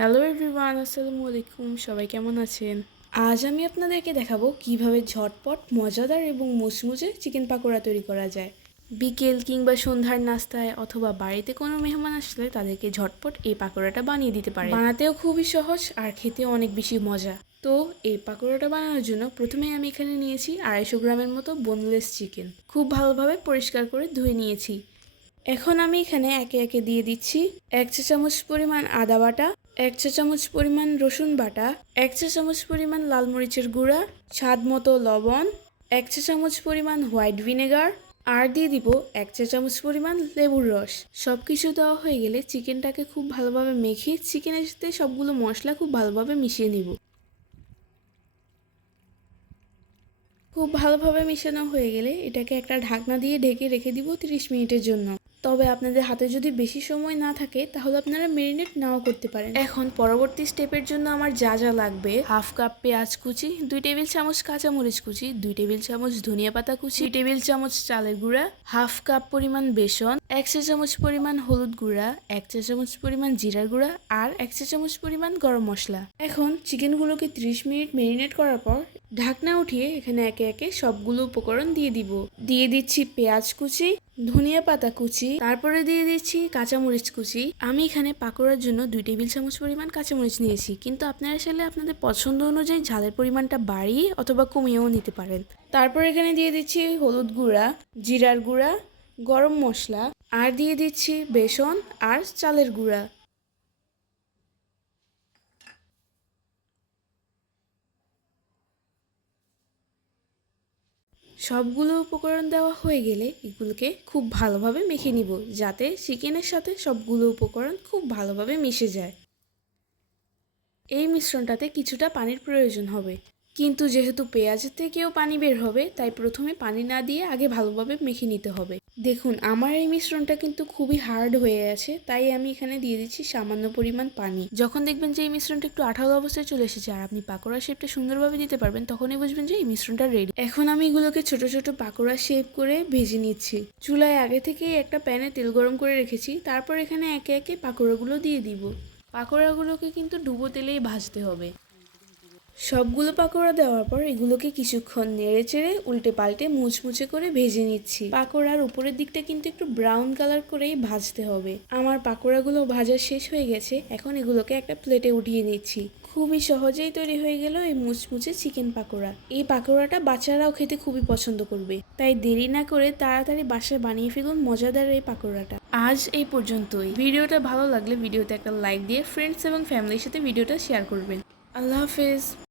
Hello everyone, আসসালামু আলাইকুম। সবাই কেমন আছেন? আজ আমি আপনাদেরকে দেখাবো কিভাবে ঝটপট মজাদার এবং মুচমুচে চিকেন পাকোড়া তৈরি করা যায়। বিকেল কিংবা সন্ধ্যার নাস্তায় অথবা বাড়িতে কোনো মেহমান আসলে তাদেরকে ঝটপট এই পাকোড়াটা বানিয়ে দিতে পারে। বানাতেও খুবই সহজ আর খেতেও অনেক বেশি মজা। তো এই পাকোড়াটা বানানোর জন্য প্রথমে আমি এখানে নিয়েছি 250 গ্রামের মতো বোনলেস চিকেন। খুব ভালোভাবে পরিষ্কার করে ধুয়ে নিয়েছি। এখন আমি এখানে একে একে দিয়ে দিচ্ছি 1 চা চামচ পরিমাণ আদা বাটা, 1 চা চামচ পরিমাণ রসুন বাটা, 1 চা চামচ পরিমাণ লাল মরিচের গুঁড়া, স্বাদ মতো লবণ, 1 চা চামচ পরিমাণ হোয়াইট ভিনেগার, আর দিয়ে দিব 1 চা চামচ পরিমাণ লেবুর রস। সব কিছু দেওয়া হয়ে গেলে চিকেনটাকে খুব ভালোভাবে মেখে চিকেনের সাথে সবগুলো মশলা খুব ভালোভাবে মিশিয়ে নিব। খুব ভালোভাবে মেশানো হয়ে গেলে এটাকে একটা ঢাকনা দিয়ে ঢেকে রেখে দিব 30 মিনিটের জন্য। তবে আপনাদের হাতে যদি বেশি সময় না থাকে তাহলে আপনারা মেরিনেট নাও করতে পারেন। এখন পরবর্তী স্টেপের জন্য আমার যা যা লাগবে: হাফ কাপ পেঁয়াজ কুচি, 2 টেবিল চামচ কাঁচামরিচ কুচি, 2 টেবিল চামচ ধনিয়া পাতা কুচি, 2 টেবিল চামচ চালের গুঁড়া, হাফ কাপ পরিমাণ বেসন, 1 চা চামচ পরিমাণ হলুদ গুঁড়া, 1 চা চামচ পরিমাণ জিরার গুঁড়া আর 1 চা চামচ পরিমাণ গরম মশলা। এখন চিকেনগুলোকে 30 মিনিট মেরিনেট করার পর ঢাকনা উঠিয়ে এখানে একে একে সবগুলো উপকরণ দিয়ে দিব। দিয়ে দিচ্ছি পেঁয়াজ কুচি, ধনিয়া পাতা কুচি, তারপরে দিয়ে দিচ্ছি কাঁচামরিচ কুচি। আমি এখানে পাকোড়ার জন্য 2 টেবিল চামচ পরিমাণ কাঁচামরিচ নিয়েছি, কিন্তু আপনারা চাইলে আপনাদের পছন্দ অনুযায়ী ঝালের পরিমাণটা বাড়িয়ে অথবা কমিয়েও নিতে পারেন। তারপর এখানে দিয়ে দিচ্ছি হলুদ গুঁড়া, জিরার গুঁড়া, গরম মশলা আর দিয়ে দিচ্ছি বেসন আর চালের গুঁড়া। সবগুলো উপকরণ দেওয়া হয়ে গেলে এগুলোকে খুব ভালোভাবে মেখে নিব, যাতে চিকেনের সাথে সবগুলো উপকরণ খুব ভালোভাবে মিশে যায়। এই মিশ্রণটাতে কিছুটা পানির প্রয়োজন হবে, কিন্তু যেহেতু পেঁয়াজের থেকেও পানি বের হবে তাই প্রথমে পানি না দিয়ে আগে ভালোভাবে মেখে নিতে হবে। দেখুন, আমার এই মিশ্রণটা কিন্তু খুবই হার্ড হয়ে আছে, তাই আমি এখানে দিয়ে দিচ্ছি সামান্য পরিমাণ পানি। যখন দেখবেন যে এই মিশ্রণটা একটু আঠালো অবস্থায় চলে এসেছে আর আপনি পাকোড়া শেপটা সুন্দরভাবে দিতে পারবেন, তখনই বুঝবেন যে এই মিশ্রণটা রেডি। এখন আমি এগুলোকে ছোট ছোট পাকোড়া শেপ করে ভেজে নিচ্ছি। চুলায় আগে থেকেই একটা প্যানে তেল গরম করে রেখেছি, তারপর এখানে একে একে পাকোড়াগুলো দিয়ে দিব। পাকোড়াগুলোকে কিন্তু ডুবো তেলেই ভাজতে হবে। সবগুলো পাকোড়া দেওয়ার পর এগুলোকে কিছুক্ষণ নেড়ে চেড়ে উল্টে পাল্টে মুচমুচে করে ভেজে নিচ্ছি। পাকোড়ার উপরের দিকটা কিন্তু একটু ব্রাউন কালার করেই ভাজতে হবে। আমার পাকোড়াগুলো ভাজা শেষ হয়ে গেছে, এখন এগুলোকে একটা প্লেটে উঠিয়ে নিচ্ছি। খুবই সহজেই তৈরি হয়ে গেল এই মুচমুচে চিকেন পাকোড়া। এই পাকোড়াটা বাচ্চারাও খেতে খুবই পছন্দ করবে, তাই দেরি না করে তাড়াতাড়ি বাসায় বানিয়ে ফেলুন মজাদার এই পাকোড়াটা। আজ এই পর্যন্তই। ভিডিওটা ভালো লাগলে ভিডিওতে একটা লাইক দিয়ে ফ্রেন্ডস এবং ফ্যামিলির সাথে ভিডিওটা শেয়ার করবেন। আল্লাহ হাফেজ।